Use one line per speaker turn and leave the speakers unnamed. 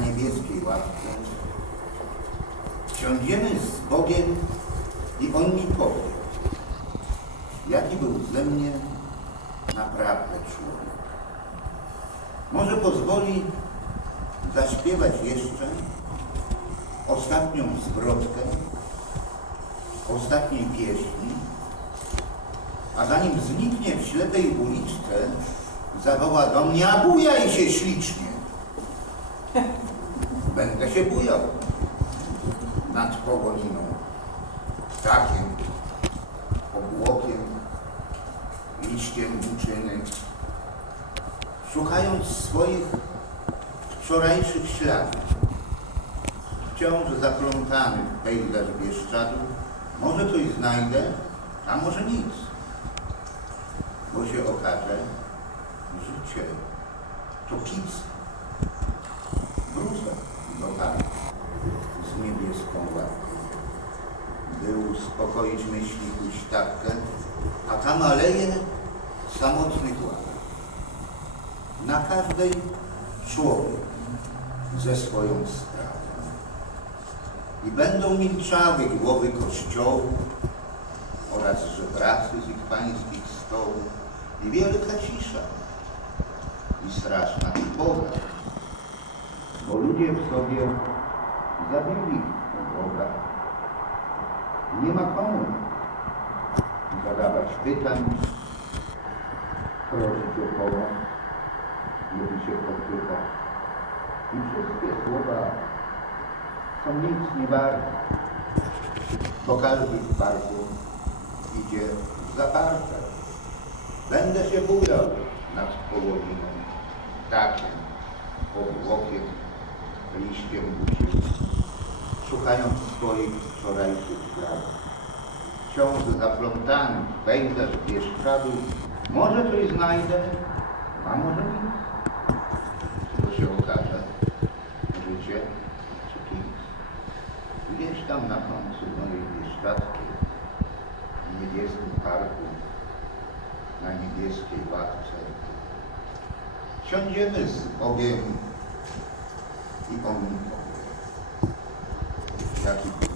niebieskiej ławce. Siądziemy z Bogiem i On mi powie, jaki był ze mnie naprawdę człowiek. Może pozwoli zaśpiewać jeszcze ostatnią zwrotkę ostatniej pieśni, a zanim zniknie w ślepej uliczce, zawoła do mnie, a bujaj się ślicznie. Będę się bujał nad Powoliną, ptakiem, obłokiem, liściem buczyny, szukając swoich wczorajszych śladów, wciąż zaplątanych w pejzaż Bieszczadu, może coś znajdę, a może nic, bo się okaże, życie to pic. Wrócę do parku z niebieską łapką, by uspokoić myśli huśtawkę, a tam aleje samotnych łap. Na każdej człowiek ze swoją sprawą. I będą milczały głowy kościołów oraz żebracy z ich pańskich stołów i wielka cisza i straszna trwoga, bo ludzie w sobie zabili Boga. Nie ma komu zadawać pytań, prosić o pomoc, żeby się popytać. I wszystkie słowa są nic nie warte, bo każdy w parku idzie zaparte. Będę się bujał nad Połoniną, ptakiem, obłokiem, liściem buciem, szukając swoich wczorajszych śladów. Wciąż zaplątany w pejzaż Bieszczadu, może coś znajdę, a może nic. To się okaże, życie czy nic. Gdzieś tam na końcu mojej Bieszczadzkiej, w niebieskim parku, na niebieskiej ławce, siądziemy z Bogiem i On mi powie, jaki był